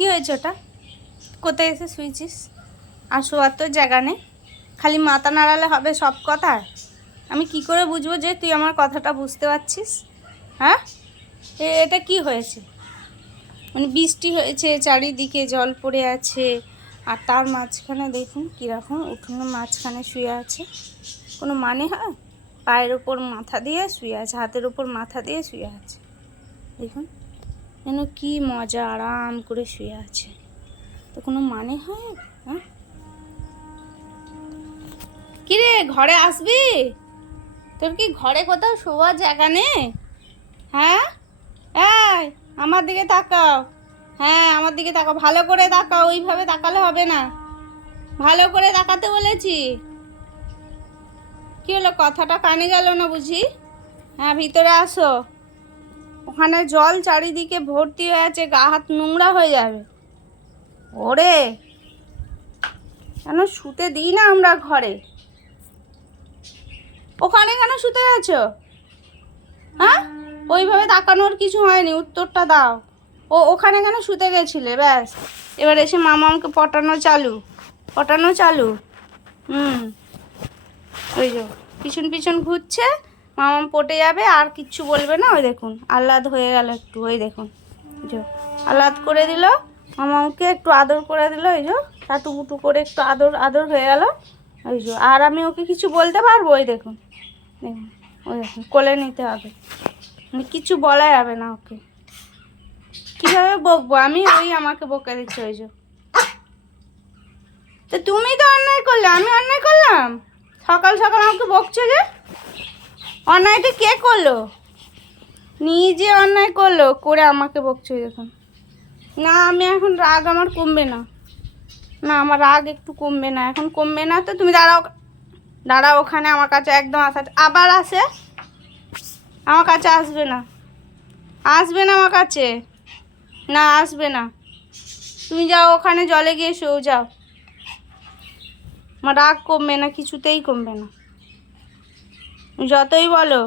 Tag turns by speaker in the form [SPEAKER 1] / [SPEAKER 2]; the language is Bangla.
[SPEAKER 1] কি হয়েছে ওটা? কোথায় এসে শুয়েছিস? আর শোয়ার তো জায়গা নেই। খালি মাথা নাড়ালে হবে সব কথা? আমি কি করে বুঝব যে তুই আমার কথাটা বুঝতে পারছিস? হ্যাঁ? এটা কি হয়েছে? মানে বৃষ্টি হয়েছে, চারিদিকে জল পড়ে আছে। আর তার মাঝখানে দেখুন কীরকম উঠোনের মাঝখানে শুয়ে আছে। কোনো মানে হয়? পায়ের ওপর মাথা দিয়ে শুয়ে আছে, হাতের ওপর মাথা দিয়ে শুয়ে আছে। দেখুন। যেন কি মজা, আরাম করে শুয়ে আছে। তো কোনো মানে হয়? হ্যাঁ? কিরে, ঘরে আসবি? তোর কি ঘরে কোথাও শোয়ার জায়গা নেই? হ্যাঁ? এই, আমার দিকে তাকাও। হ্যাঁ আমার দিকে তাকাও। ভালো করে তাকাও, ওইভাবে তাকালে হবে না। ভালো করে তাকাতে বলেছি। কি হলো, কথাটা কানে গেল না বুঝি? হ্যাঁ ভিতরে আসো। ওখানে জল চারিদিকে ভর্তি হয়ে আছে, গা হাত নোংরা হয়ে যাবে। ওরে! কেন শুতে দিই না আমরা ঘরে? ওখানে কেন শুতে আছো? হ্যাঁ? ওইভাবে তাকানোর কিছু হয়নি, উত্তরটা দাও। ও, ওখানে কেন শুতে গেছিলে? ব্যাস। এবার এসে মামা আমাকে পটানো চালু। পটানো চালু। হুম। ওই যে, পিছন পিছন ঘুরছে। মামাম পটে যাবে, আর কিচ্ছু বলবে না। ওই দেখুন, আহ্লাদ হয়ে গেল একটু, ওই দেখুন। যে, আহ্লাদ করে দিল মামাকে একটু আদর করে দিল, এই যে টাটু বুটু করে একটু আদর আদর হয়ে গেল। ওই যে, আর আমি ওকে কিছু বলতে পারব? ওই দেখুন দেখুন, ওই দেখুন, কোলে নিতে হবে। মানে কিছু বলা যাবে না ওকে। কীভাবে বকবো? আমি ওই আমাকে বকে দিচ্ছে, ওই যে। তো তুমি তো অন্যায় করলে, আমি অন্যায় করলাম? সকাল সকাল আমাকে বকছে যে? অন্যায়টা কে করল? নিজে অন্যায় করল, করে আমাকে বকছো দেখুন না, আমি এখন রাগ আমার কমবে না। না, আমার রাগ একটু কমবে না। এখন কমবে না তো তুমি দাঁড়াও। দাঁড়াও, ওখানে আমার কাছে একদম আসা আবার আসে? আমার কাছে আসবে না। আসবে না আমার কাছে? না, আসবে না। তুমি যাও, ওখানে জলে গিয়ে শো যাও। আমার রাগ কমবে না, কিছুতেই কমবে না। যতই বলো।